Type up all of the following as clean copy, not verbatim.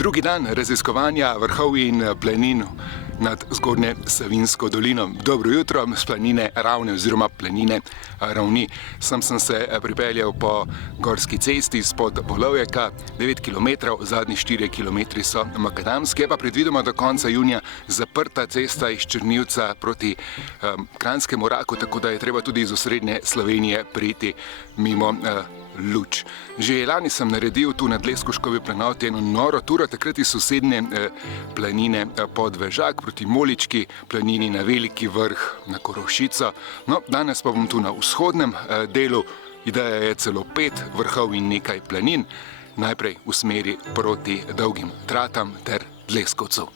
Drugi dan raziskovanja vrhov in planin nad Zgornje Savinjsko dolino. Dobro jutro z planine Ravne oziroma planine Ravni. Sem se pripeljal po gorski cesti izpod Volovjaka, 9 km, zadnji 4 km so makadamski, je pa predvidoma do konca junija zaprta cesta iz Črnivca proti Kranjskemu Raku, tako da je treba tudi iz osrednje Slovenije priti mimo Luč. Že lani sem naredil tu nad Leskoškovi planoti eno noro turo, takrat iz sosednje planine Podvežak proti Molički planini na Veliki Vrh, na Korošico. No, danes pa bom tu na vzhodnem delu. Ideja je celo 5 vrhov in nekaj planin, najprej v smeri proti Dolgim Tratam ter Dleskovcu.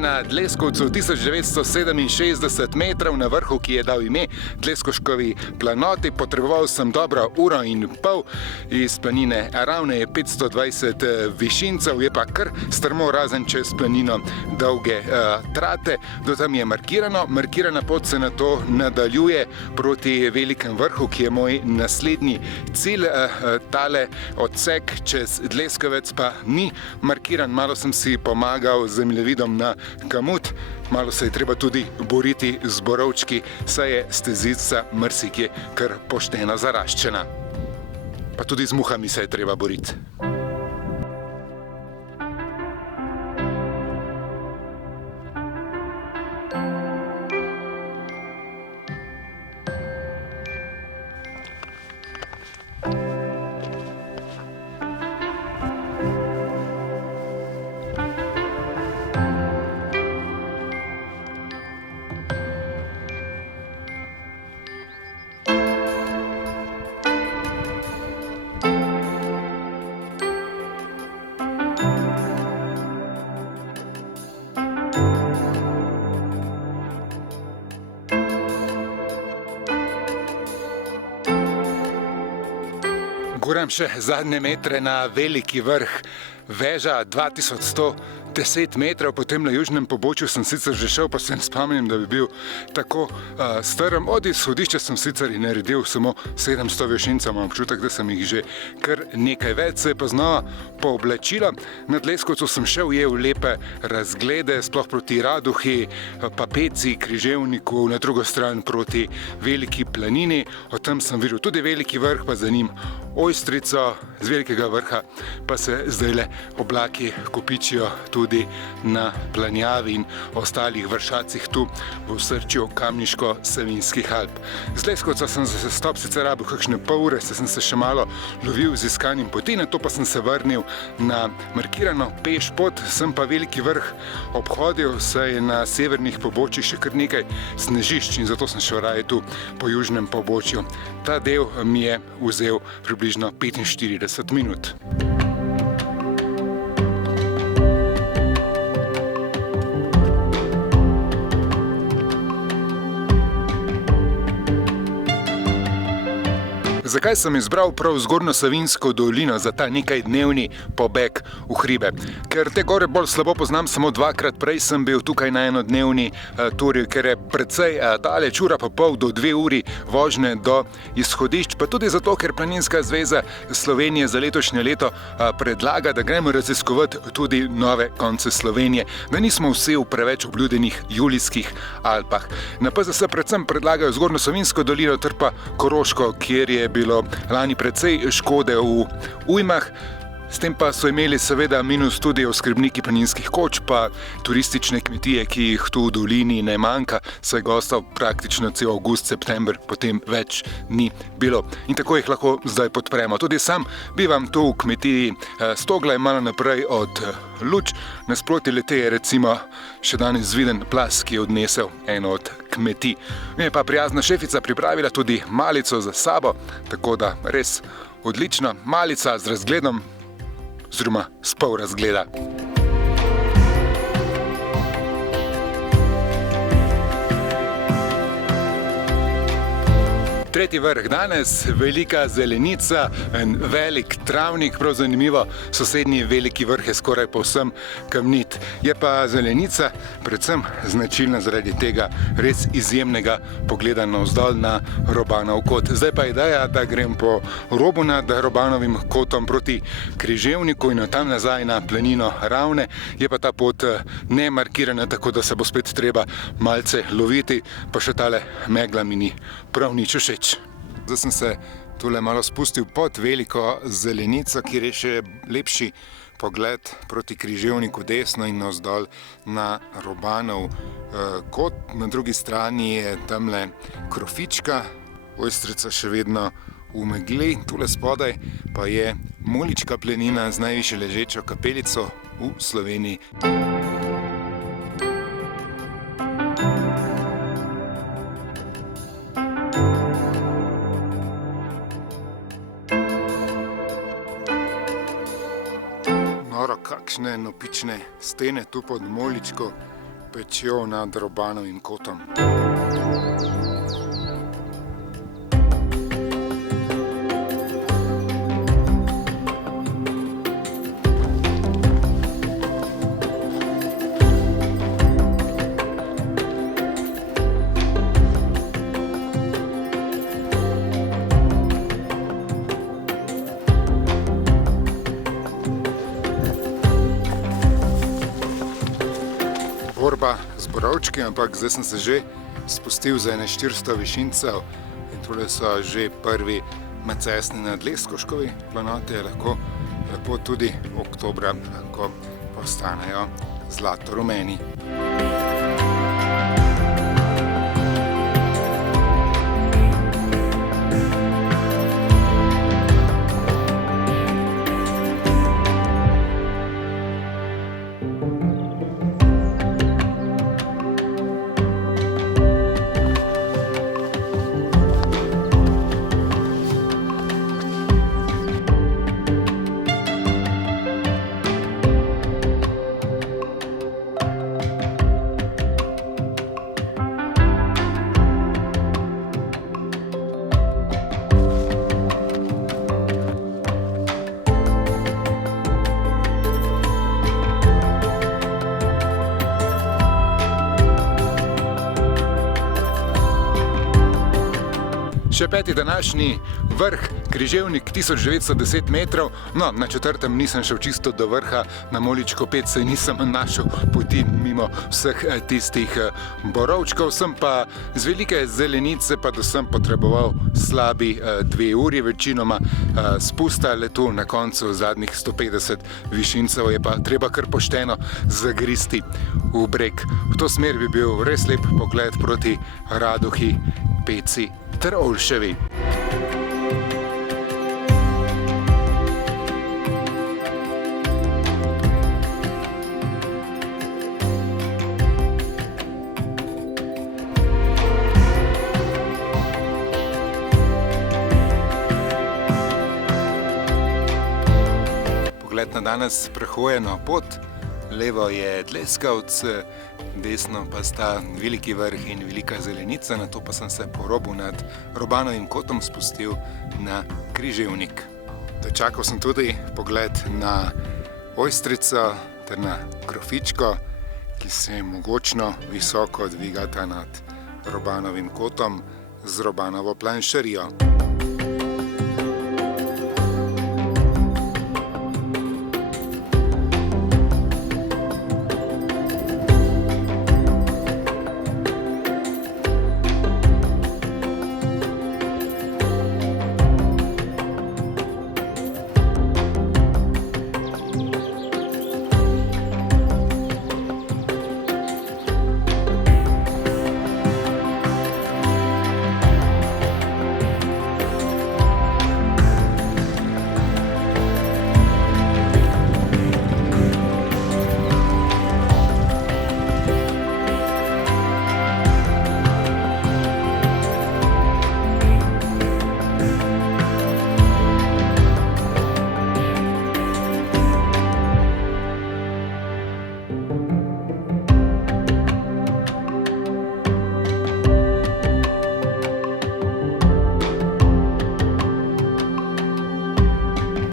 Na Dleskovcu 1967 metrov na vrhu, ki je dal ime Dleskoškovi planoti. Potreboval sem dobro uro in pol. Iz planine Ravne je 520 višincev, je pa kar strmo, razen čez planino Dolge Trate. Do tam je markirano. Markirana pot se na to nadaljuje proti Velikem Vrhu, ki je moj naslednji cilj. Tale odsek čez Dleskovec pa ni markiran. Malo sem si pomagal z zemljevidom na Kamut, malo se je treba tudi boriti z borovčki, saj je stezica marsikje kar pošteno zaraščena. Pa tudi z muhami se je treba boriti. Guram še zadnje metre na Veliki Vrh, veža 2110 metrov, potem na južnem pobočju sem sicer že šel, pa se ne spomnim, da bi bil tako strm. Od izhodišča sem sicer naredil samo 700 višincev, imam občutek, da sem jih že kar nekaj več, se je pa znova pooblačilo. Na Dleskovcu sem še ujel lepe razglede, sploh proti Raduhi, Papeci, Križevniku, na drugo stran proti Veliki planini. Od tam sem videl tudi Veliki Vrh, pa za njim Ojstrico, z Velikega Vrha pa se zdajle oblaki kopičijo tudi na Planjavi in ostalih vršacih tu v osrčju Kamniško-Savinjskih Alp. Z Dleskovca sem za sestop sicer rabil kakšne pol ure, se sem se še malo lovil z iskanjem poti, nato pa sem se vrnil na markirano peš pot, sem pa Veliki Vrh obhodil, saj je na severnih pobočjih še kar nekaj snežišč in zato sem šel raje tu po južnem pobočju. Ta del mi je vzel približno 45 minut. Zakaj sem izbral prav Zgornjo Savinjsko dolino za ta nekaj-dnevni pobeg v hribe? Ker te gore bolj slabo poznam, samo dvakrat prej sem bil tukaj na enodnevni turi, ker je precej daleč, ura pa pol do 2 uri vožnje do izhodišč, pa tudi zato, ker Planinska zveza Slovenije za letošnje leto predlaga, da gremo raziskovati tudi nove konce Slovenije, da nismo vsi v preveč obljudenih Julijskih Alpah. Na PZS predvsem predlagajo Zgornjo Savinjsko dolino ter pa Koroško, kjer je bilo lani precej škode v ujmah. S tem pa so imeli seveda minus tudi oskrbniki planinskih koč, pa turistične kmetije, ki jih tu v dolini ne manjka, saj gostov praktično cel avgust, september potem več ni bilo. In tako jih lahko zdaj podpremo. Tudi sam bivam tu v kmetiji Stoglaj, malo naprej od Luč. Nasproti le te je recimo še danes viden plaz, ki je odnesel eno od kmetij. Mi je pa prijazna šefica pripravila tudi malico za sabo, tako da res odlična malica z razgledom, oziroma s pol razgleda. Tretji vrh danes, velika zelenica, en velik travnik, prav zanimivo, sosednji veliki vrh je skoraj povsem kamnit. Je pa zelenica predvsem značilna zaradi tega res izjemnega pogleda navzdol na Robanov kot. Zdaj pa ideja, da grem po robu nad Robanovim kotom proti Križevniku in tam nazaj na planino Ravne. Je pa ta pot nemarkirana, tako da se bo spet treba malce loviti, pa še tale megla mi ni prav nič všeč. Zdaj sem se tule malo spustil pod veliko zelenico, kjer je še lepši pogled proti Križevniku desno in navzdol na Robanov kot. Na drugi strani je tamle Krofička, Ojstrica še vedno v megli, tule spodaj pa je Molička planina z najvišje ležečo kapelico v Sloveniji. Kakšne nopične stene tu pod Moličko pečjo nad Robanovim kotom. Borba z borovčki, ampak zdaj sem se že spustil za 400 višincev in tole so že prvi macesni nad Leskoškovi planoti, je lahko lepo tudi oktobra, ko postanejo zlato rumeni. Še peti današnji vrh, Križevnik, 1910 metrov. No, na četrtem nisem šel čisto do vrha, na Moličko 5 se nisem našel poti mimo vseh tistih borovčkov. Sem pa z velike zelenice pa do sem potreboval slabi 2 uri, večinoma spusta le tu na koncu zadnjih 150 višincev je pa treba kar pošteno zagristi v breg. V to smer bi bil res lep pogled proti Radohi, Peci ter Olševi. Pogled na danes prehojeno pot Levo je Dleskavc, desno pa sta Veliki vrh in Velika Zelenica, nato pa sem se po robu nad Robanovim kotom spustil na Križevnik. Dočakal sem tudi pogled na Ojstrico ter na Grofičko, ki se mogočno visoko dvigata nad Robanovim kotom z Robanovo planšarijo.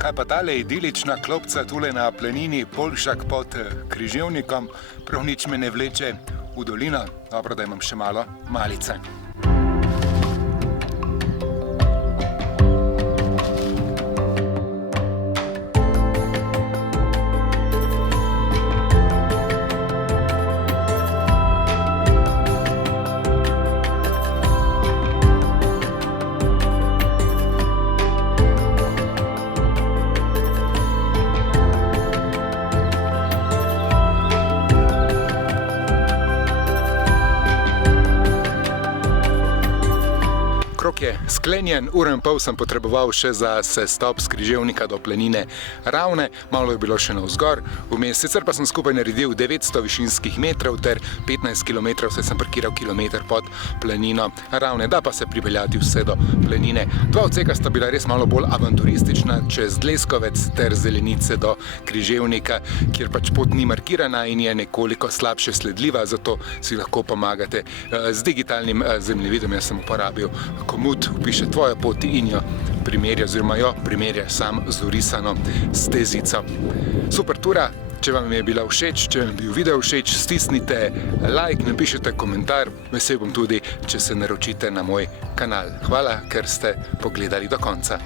Kaj pa tale idilična klopca tule na planini Polšak pod Križevnikom, prav nič me ne vleče v dolino, dobro, da imam še malo malice. Krog je sklenjen, uro in pol sem potreboval še za sestop z Križevnika do planine Ravne, malo je bilo še navzgor, vmes sicer pa sem skupaj naredil 900 višinskih metrov ter 15 km se sem parkiral kilometer pod planino Ravne, da pa se pripeljati vse do planine. Dva odseka sta bila res malo bolj avanturistična, čez Dleskovec ter Zelenice do Križevnika, kjer pač pot ni markirana in je nekoliko slabše sledljiva, zato si lahko pomagate z digitalnim zemljevidom. Jaz sem uporabil Komoot, vpiše tvojo pot in jo primerja, oziroma jo primerja sam z orisano stezico. Super tura, če vam je bila všeč, če vam je bil video všeč, stisnite like, napišite komentar, vesel bom tudi, če se naročite na moj kanal. Hvala, ker ste pogledali do konca.